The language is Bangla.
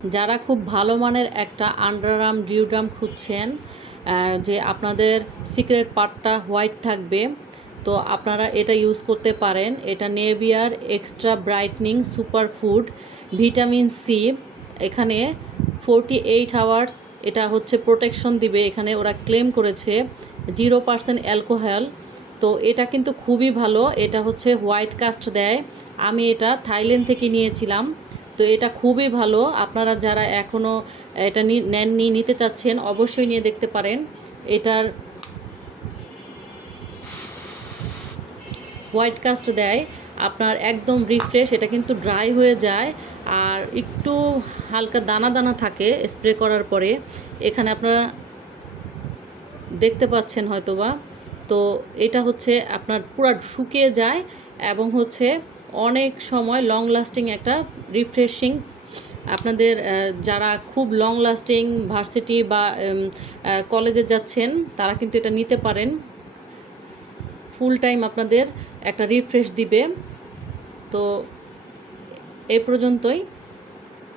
যারা খুব ভালো মানের একটা আন্ডারআর্ম ডিওড্রাম খুঁজছেন, যে আপনাদের সিক্রেট পার্টটা হোয়াইট থাকবে, তো আপনারা এটা ইউজ করতে পারেন। এটা Nivea extra brightening super food vitamin C. এখানে 48 আওয়ার্স এটা হচ্ছে প্রোটেকশন দিবে। এখানে ওরা ক্লেম করেছে 0% অ্যালকোহল। তো এটা কিন্তু খুবই ভালো। এটা হচ্ছে হোয়াইট কাস্ট দেয়। আমি এটা থাইল্যান্ড থেকে নিয়েছিলাম। তো এটা খুবই ভালো। আপনারা যারা এখনও এটা নেননি, নিতে চাচ্ছেন, অবশ্যই নিয়ে দেখতে পারেন। এটার হোয়াইট কাস্ট দেয়, আপনার একদম রিফ্রেশ। এটা কিন্তু ড্রাই হয়ে যায় আর একটু হালকা দানা দানা থাকে স্প্রে করার পরে। এখানে আপনারা দেখতে পাচ্ছেন হয়তোবা। তো এটা হচ্ছে আপনার পুরো শুকিয়ে যায় এবং হচ্ছে অনেক সময় লং লাস্টিং একটা রিফ্রেশিং। আপনাদের যারা খুব লং লাস্টিং ভার্সিটি বা কলেজে যাচ্ছেন তারা কিন্তু এটা নিতে পারেন। ফুল টাইম আপনাদের একটা রিফ্রেশ দিবে। তো এই পর্যন্তই।